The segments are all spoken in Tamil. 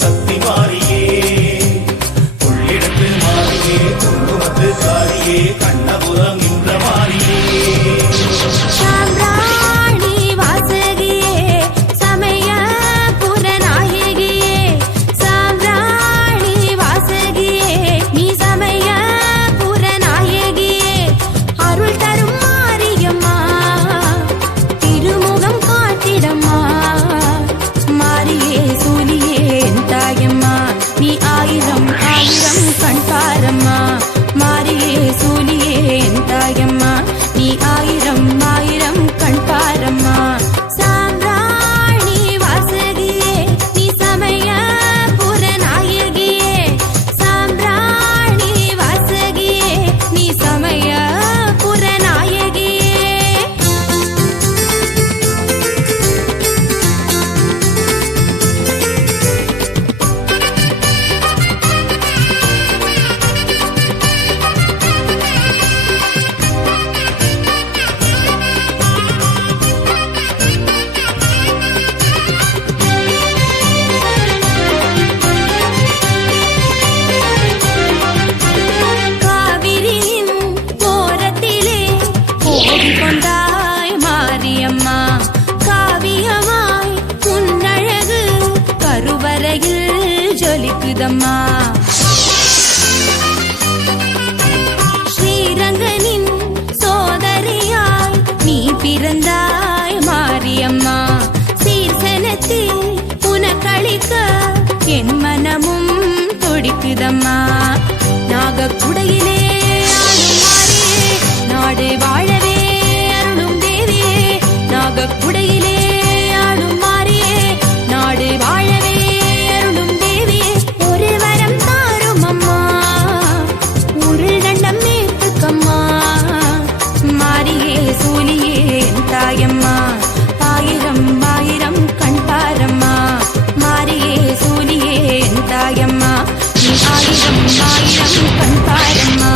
சக்தி மாறியே உள்ளிடத்து மாறியே குங்குமத்து காரியே கண்ணபுரம் இந்த மாறியே ஸ்ரீரங்கனின் சோதரியாய் நீ பிறந்தாய் மாரியம்மா சீர்சனத்தில் உனக்களிக்க என் மனமும் துடிக்குதம்மா நாகக்குடையிலே ஆடும் மாறியே நாடு வாழவே அருளும் தேவியே நாகக்குடையிலே ஆடும் மாறியே நாடு வாழவே தாயம்மா ஆயிரம் ஆயிரம் கண் பாரம்மா மாரியே சூலியே தாயம்மா நீ ஆயிரம் ஆயிரம் கண் பாரம்மா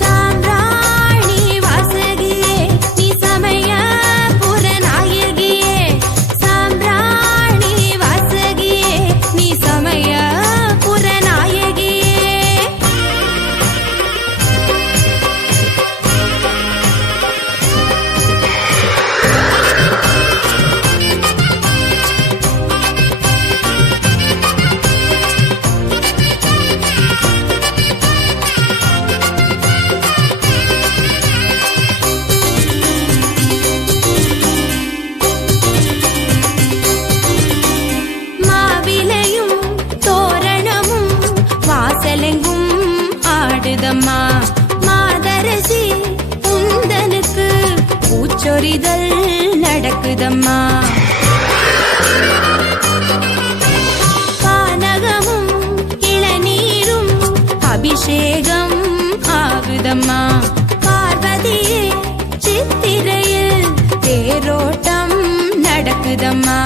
சாம்பிராணி வாசகியே நீ சமய புறநாயகியே சாம்பிராணி வாசகியே நீ சமய புறநாயகியே மாதரசி உந்தனுக்கு பூச்சொரிதல் நடக்குதம்மா பானகமும் இளநீரும் அபிஷேகம் ஆகுதம்மா பார்வதியே சித்திரையில் தேரோட்டம் நடக்குதம்மா